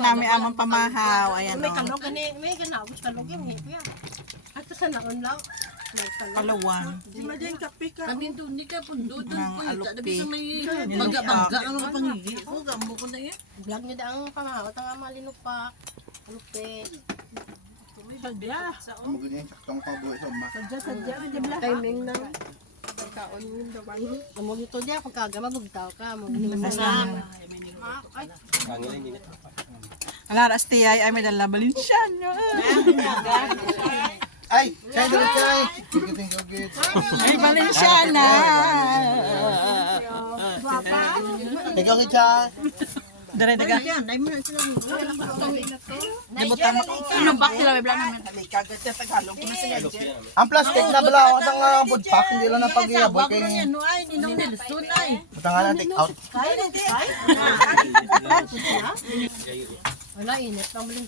namin amang pamahaw. Ayan May o. kalog, gani, may ganawos kalog yung hipo yan. At sa naon lang, may kalog. Kalawang. Di madyan kape ka. Kami doon, di ka pundo doon Ng po. alupi. Sabi sa may baga-baga ang pangigi ko. Gambo ko na yan. Vlog niya daang pamahawat ang malinok pa. Lupe. Ang ganyan, saktong paboy sa ma. Timing lang. Amog ito diya, kung kaga mabugtaw ka, amog ni masama. Ay, Alara stiyay ay may dala Balenciaga. Ay! Chay, dala kagit. Ay, Balenciaga. Ikaw ki chay! Dere daga. Debutan mo. Anong back sila may namin? Ang plastic na bala ako ang uh, food pack, hindi lang na pag-iabot kay Ano ay, ninong Nelson ay. Butangan na take out. wala init ng siya.